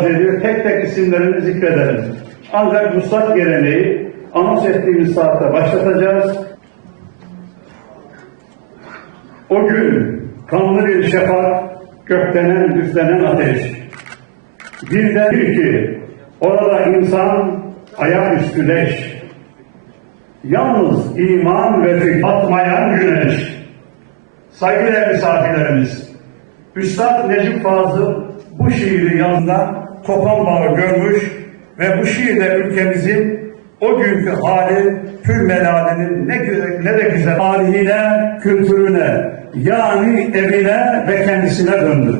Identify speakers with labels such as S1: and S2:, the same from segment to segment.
S1: arz ediyor. Tek tek isimlerini zikredelim. Ancak vuslat geleneği anons ettiğimiz saatte başlatacağız. O gün kanlı bir şafak, gökdenen düzlenen ateş. Birden bir ki orada insan ayaküstü leş. Yalnız iman ve fikir atmayan güneş. Saygıdeğer misafirlerimiz, Üstad Necip Fazıl bu şiiri yazda topal bağı görmüş ve bu şiirde ülkemizin o günkü hali tüm melalinin ne, ne de güzel tarihine, kültürüne yani evine ve kendisine döndü.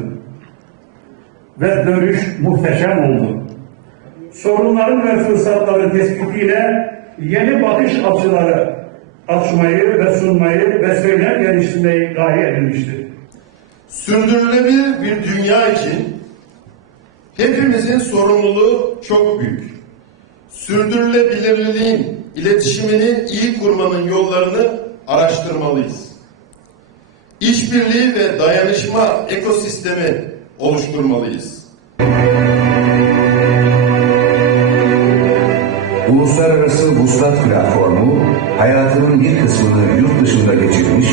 S1: Ve dönüş muhteşem oldu. Sorunların ve fırsatların tespitiyle yeni bakış açıları açmayı ve sunmayı ve söyler geliştirmeyi gaye edilmiştir.
S2: Sürdürülebilir bir dünya için hepimizin sorumluluğu çok büyük. Sürdürülebilirliğin, iletişimini iyi kurmanın yollarını araştırmalıyız. İşbirliği ve dayanışma ekosistemi oluşturmalıyız.
S3: Uluslararası Vuslat Platformu, hayatının bir kısmını yurt dışında geçirmiş,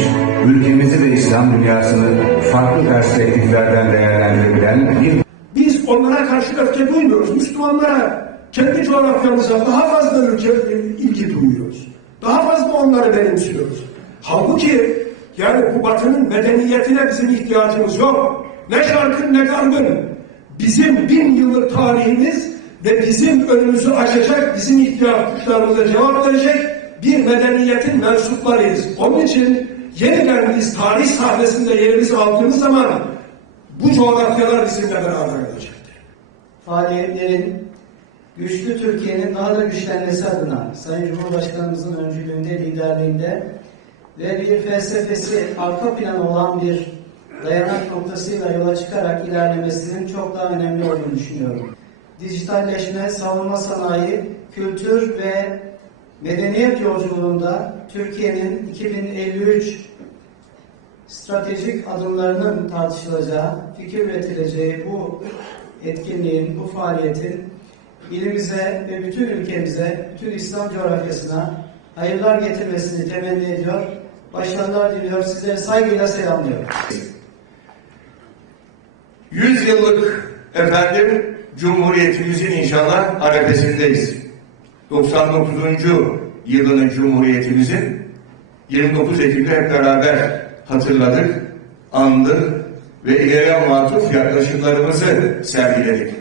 S3: ülkemizi ve İslam dünyasını farklı perspektiflerden değerlendirebilen bir
S4: onlara karşı öfke duymuyoruz. Müslümanlara kendi coğrafyamıza daha fazla ülke, ilgi duyuyoruz. Daha fazla onları benimsiyoruz. Halbuki yani bu batının medeniyetine bizim ihtiyacımız yok. Ne şarkın ne garbın. Bizim bin yıllık tarihimiz ve bizim önümüzü açacak, bizim ihtiyaçlarımıza cevap verecek bir medeniyetin mensuplarıyız. Onun için yeniden biz tarih sahnesinde yerimizi aldığımız zaman bu coğrafyalar bizimle beraber olacaktır.
S5: Faaliyetlerin güçlü Türkiye'nin daha da güçlenmesi adına Sayın Cumhurbaşkanımızın öncülüğünde, liderliğinde ve bir felsefesi arka planı olan bir dayanak noktasıyla yola çıkarak ilerlemesinin çok daha önemli olduğunu düşünüyorum. Dijitalleşme, savunma sanayi, kültür ve medeniyet yolculuğunda Türkiye'nin 2053 stratejik adımlarının tartışılacağı, fikir üretileceği bu etkinliğin, bu faaliyetin ilimize ve bütün ülkemize, bütün İslam coğrafyasına hayırlar getirmesini temenni ediyor. Başarılar diliyor. Sizleri saygıyla selamlıyorum.
S6: 100 yıllık efendim Cumhuriyetimizin inşallah arefesindeyiz. 99. yılını Cumhuriyetimizin 29 Ekim'de hep beraber hatırladık, andık ve ileriye matuf yaklaşımlarımızı sergiledik.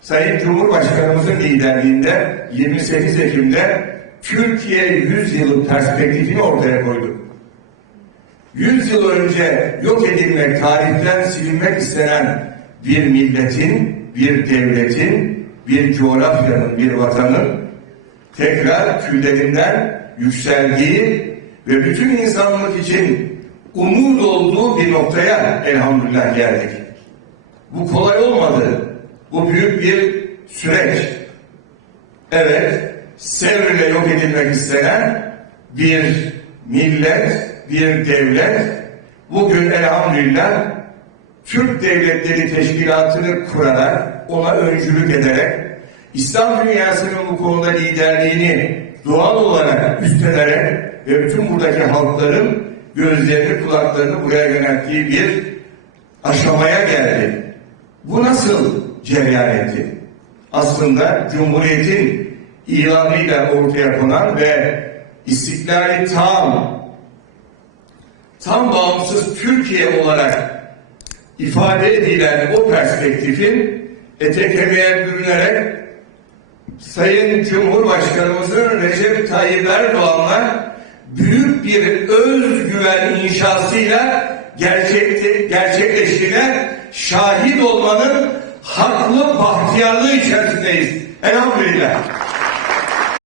S6: Sayın Cumhurbaşkanımızın liderliğinde 28 Ekim'de Türkiye 100 yılı perspektifini ortaya koyduk. 100 yıl önce yok edilmek, tarihten silinmek istenen bir milletin, bir devletin, bir coğrafyanın, bir vatanın tekrar küllerinden yükseldiği ve bütün insanlık için umut olduğu bir noktaya elhamdülillah geldik. Bu kolay olmadı. Bu büyük bir süreç. Evet, Sevr'le yok edilmek istenen bir millet, bir devlet bugün elhamdülillah Türk Devletleri Teşkilatı'nı kurarak, ona öncülük ederek İslam dünyasının bu konuda liderliğini doğal olarak üstlenerek ve bütün buradaki halkların gözlerini, kulaklarını buraya yönelttiği bir aşamaya geldi. Bu nasıl cereyan etti? Aslında Cumhuriyet'in ilanıyla ortaya konan ve istiklali tam, tam bağımsız Türkiye olarak ifade edilen o perspektifin ete kemiğe bürünerek Sayın Cumhurbaşkanımızın Recep Tayyip Erdoğan'la büyük bir özgüven inşasıyla gerçekte, gerçekleştiğine şahit olmanın haklı bahtiyarlığı içerisindeyiz. Elhamdülillah.